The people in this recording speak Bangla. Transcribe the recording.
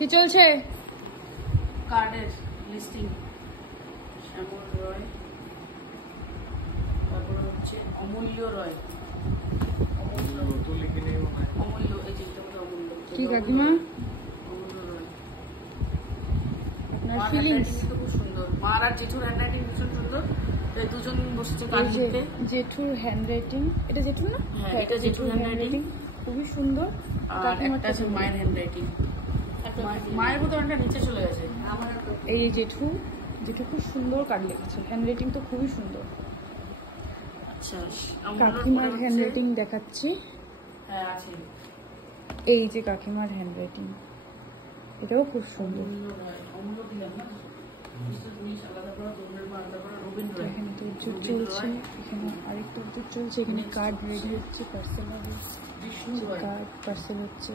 কি চলছে? কার্ডের লিস্টিং। শ্যামল রয়, তারপর হচ্ছে অমূল্য রয়। অমূল্য এই যে এটা হলো অমূল্য। কি কাকিমা? অমূল্য রয়। আপনার ফিলিংস খুব সুন্দর। মার আর জেঠুর হ্যান্ডরাইটিং ভীষণ সুন্দর। দুজন বসেছে কাজ করতে। জেঠুর হ্যান্ডরাইটিং, এটা জেঠুর না? হ্যাঁ, এটা জেঠুর হ্যান্ডরাইটিং খুবই সুন্দর। আর একটা আছে মায়ের হ্যান্ডরাইটিং। মায়ের মতো অনেকটা নিচে চলে গেছে। এই জেঠু খুব সুন্দর কার্ড লিখেছে, হ্যান্ডরাইটিং তো খুবই সুন্দর। আচ্ছা, কাকিমার হ্যান্ডরাইটিং দেখাচ্ছি। হ্যাঁ আছে। এই যে কাকিমার হ্যান্ডরাইটিং, এটাও খুব সুন্দর। এখানে তো উদ্যোগ চলছে, এখানে আরেকটা উদ্যোগ চলছে, এখানে কার্ড রেডি হচ্ছে, পার্সেল হবে, কার্ড পার্সেল হচ্ছে।